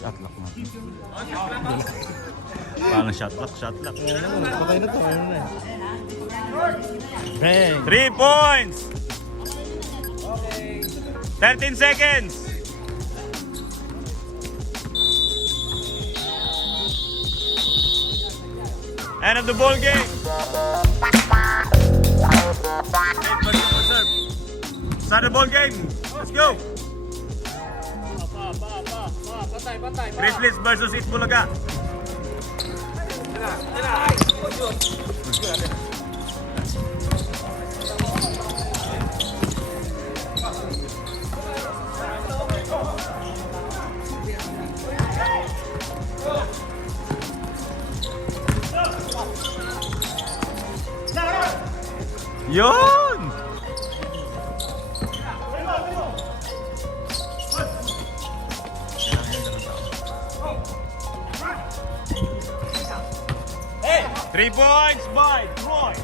Shot lock mo. Paano shot lock? Shot lock. Patay na to. Ayun na. Bang! 3 points! 13 seconds! End of the ball game! Start the ball game! Let's go! GRIZZLIES versus Itbulaga. Yun! Hey! 3 points by Troy.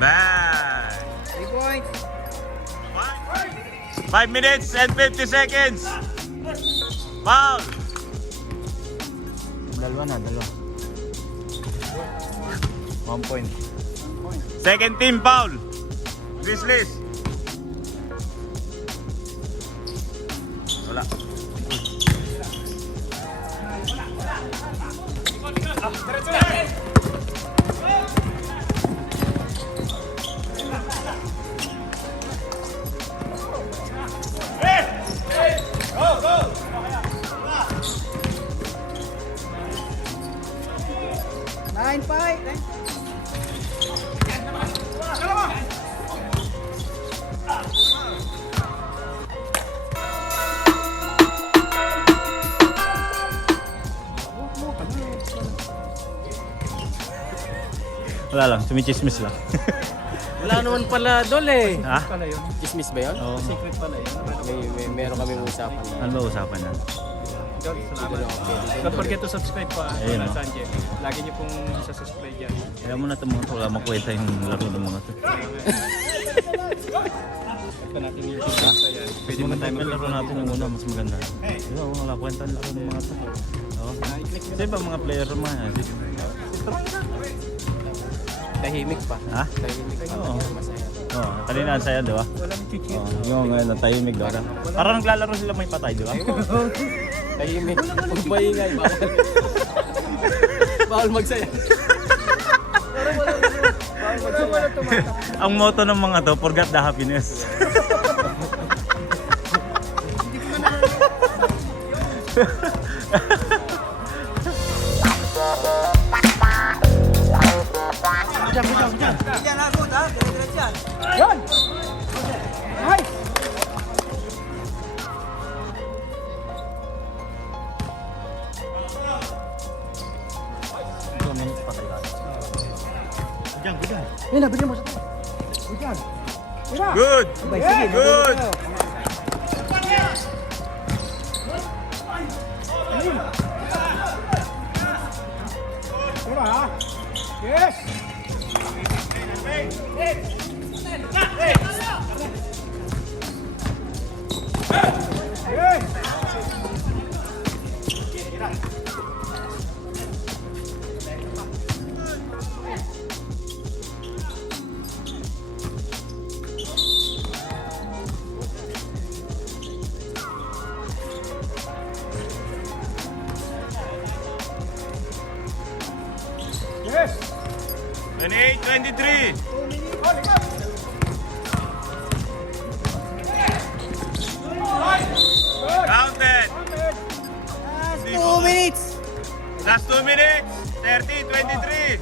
Bang! 3 points. 5 minutes and 50 seconds. Foul! Dalawa. 1 point. Second team foul. GRIZZLIES. Wala. Wala lang, sumichismis lang. Wala naman pala dol eh. Ha? Pala yun. Chismis ba yun? Oo. Secret pala yun. Meron kami usapan. Ano ba usapan na? Dol, salamat. Don't forget to subscribe pa Ayun, sa no? Sanjen. Lagi niyo pong isa-subscribe dyan. Kaya mo na ito mga ito, wala makwenta yung laro ng mga ito. Ito natin yung YouTube sa yan. Pwede Mas naman tayo maganda yung laro natin yung una, mas maganda. Diba, wala kwenta yung laro ng mga ito. Oo. Kasi ba mga player naman? Tahimik pa. Ha? Tahimik pa. Oo. Masaya. Oo, kanina ang saya, di ba? Walang chichit. Oo, yung ngayon, natahimik daw. Parang naglalaro sila may patay, di ba? Tahimik. Huwag maingay. Bawal magsaya. Ang motto ng mga to, forget the happiness. Diyan ako, ha? Dire-diretso yan. Yan! Ay! Yan, nabigyan mo sa tayo. Yan. Good! Good! Yes! Yes! 28, 23. Counted. 2 minutes. Last 2 minutes. 30, 23.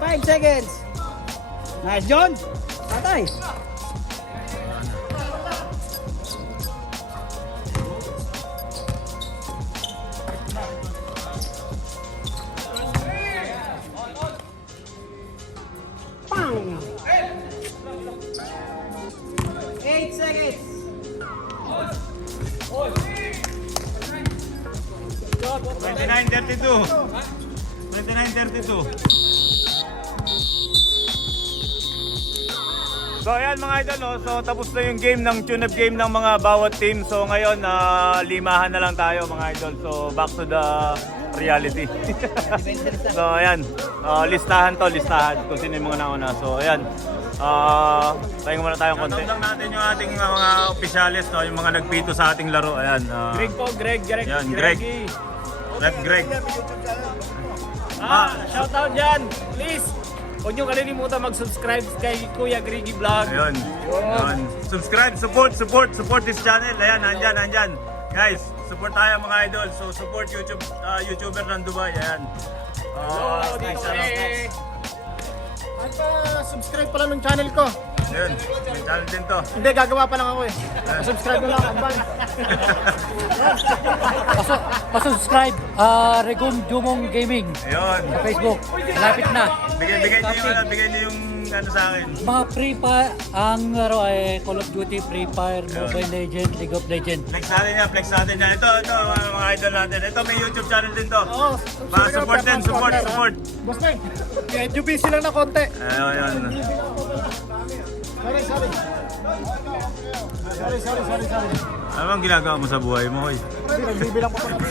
Five seconds. Nice, John. Patay. Bang! 8 seconds. 29-32. 29-32. So ayan mga idol, no? So tapos na yung game ng tune-up game ng mga bawat team. So ngayon, limahan na lang tayo mga idol. So back to the reality. So ayan, listahan kung sino yung mga nauna. So ayan, tayo muna tayong konti. Shoutout lang natin yung ating mga opisyalis, no? Yung mga nagpito sa ating laro. Ayan, Greg po, Greg. Yan, Greg. Rep Greg. Shoutout dyan. Please, huwag nyo kalilimutan mag-subscribe kay Kuya Griggy Vlog. Ayun. Ayun. Subscribe, support this channel. Ayan, nandyan. Guys, support tayo mga idol. So support YouTuber ng Dubai. Ayan. Subscribe pala ng channel ko. Ayun, may channel din to. Hindi, gagawa pa lang ako eh. Subscribe na lang, ambang. Pa-subscribe, Regum Jumong Gaming Ayun. sa Facebook. Malapit na. Bigay niyo yung ano sa akin. Mga Free Fire, ang laro ay Call of Duty, Free Fire, Mobile Legends, League of Legends. Flex natin yan. Ito, mga idol natin. Ito, may YouTube channel din to. Oo. Support din, support. Boss Mike, medyo busy lang na konti. Ayun. Sorry. Ano bang ginagawa mo sa buhay mo, hoy? Hindi, nagbibilang ko pa lang.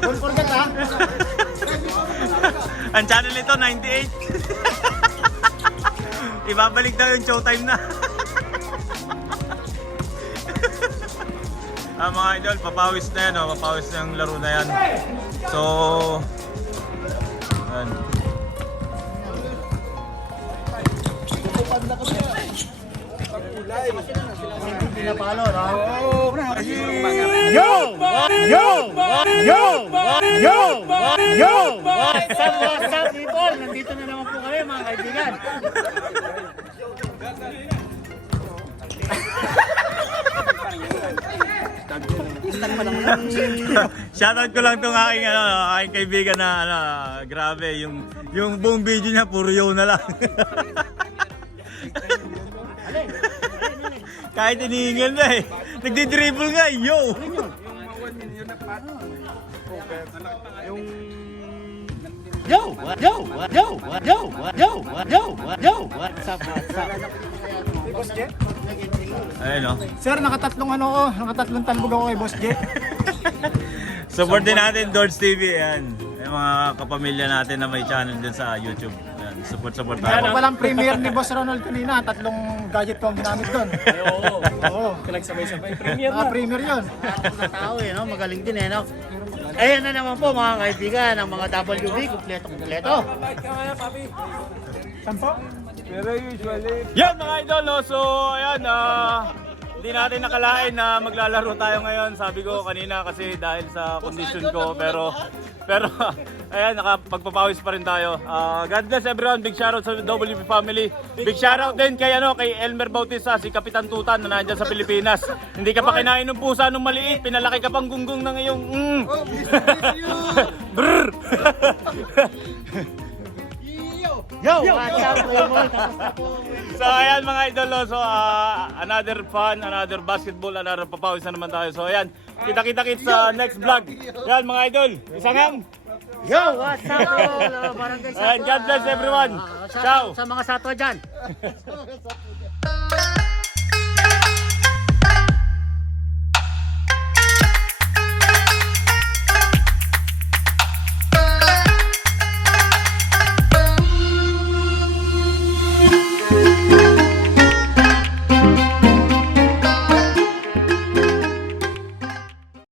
Don't forget ha. Ang channel nito, 98. Ibabalik daw yung showtime na. Mga idol, papawis na yan, papawis na yung laro na yan. So, yan. Pinapalo, no? What's up people? Nandito na naman po kami mga kaibigan. Shoutout ko lang tong aking kaibigan na grabe, yung buong video niya puro yo na lang. Kahit inihingal na eh. Nagdi-dribble nga, yo! What's up? Ayun o. Sir, nakatatlong talbog ako kay Boss J. Support din natin Dords TV, ayan. Yung mga kapamilya natin na may channel din sa YouTube. Ayan, support Kaya tayo. walang premiere ni Boss Ronald kanina, 3 gadget ko ang ginamit doon. Oo. Pinagsabay-sabay. Premiere na. Premiere yun. Tao eh, no? Magaling din eh, no? Ayan na naman po mga kaibigan, ang mga WB, kumpleto. Sampo? Yan mga idol, no? So ayan, hindi natin nakalain na maglalaro tayo ngayon. Sabi ko kanina kasi dahil sa condition ko, pero ayan, nakapagpapawis pa rin tayo. God bless everyone. Big shoutout sa WP family. Big shoutout din kay Elmer Bautista, si Kapitan Tutan na nandyan sa Pilipinas. Hindi ka pa kinain ng pusa nung maliit, pinalaki ka pang gunggong ng iyong Brrr. Yo, what's up? Tapos na po. So ayan mga idol, no? So another fun, another basketball, another papawis na naman tayo. So ayan, kita sa next vlog. Yan mga idol, isang ham. Yo, what's up? Barangay Satwa. And God bless everyone. Shout Ciao. out sa mga satwa dyan.